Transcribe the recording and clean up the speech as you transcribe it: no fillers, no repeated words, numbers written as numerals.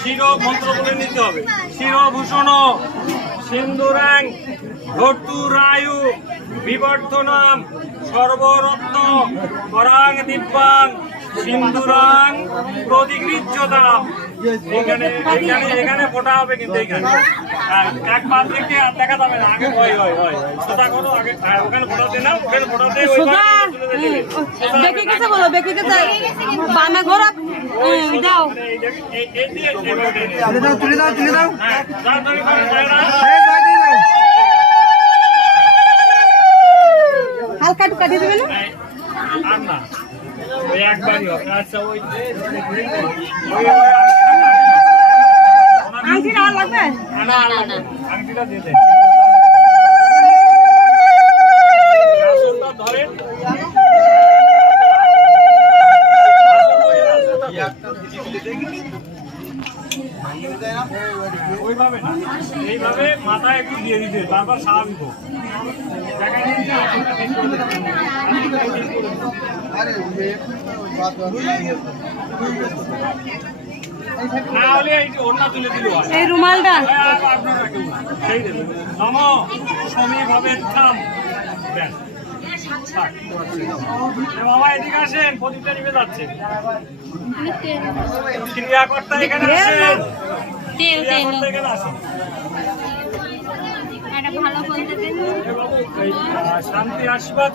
শির মন্ত্র বলে নিতে হবে। শিরভূষণ সিন্দুরাং ধর্তুরায়ু বিবর্ধনাম সর্বরত্ন পরাং দিব্যাং সিন্দুরাং প্রতিগৃহ্যতাম। এখানে এখানে এখানে ফোটা হবে, কিন্তু এখানে এক পাশ থেকে আর দেখা যাবে না। আগে হয় হয় হয় সোজা করো, আগে ওখানে ফোটাতে না, ওখানে ফোটাতে বেঁকে গেছে, বলো বেঁকে গেছে, বামে ঘোরা দাও, তুলে দাও তুলে দাও। হালকা টুকা দিয়ে দেবে না, আর না ওই একবারই হবে। আচ্ছা ওই আংটিটা আর লাগবে না, আংটিটা দিয়ে দেন। ধরেন ওইভাবে না, এইভাবে মাথায় একটু দিয়ে দিতে, তারপর স্বাভাবিক হোক। না হলে এই যে ওড়না তুলে দিল এই রুমালটা সেই দেবে। নম সমী ভবের থাম। বাবা এদিকে আসেন, প্রদীপটা নিভে যাচ্ছে। ক্রিয়াকর্তা এখানে আসেন, ক্রিয়াকর্তা এখানে আসেন। ভালো বলতে শান্তি আশীর্বাদ।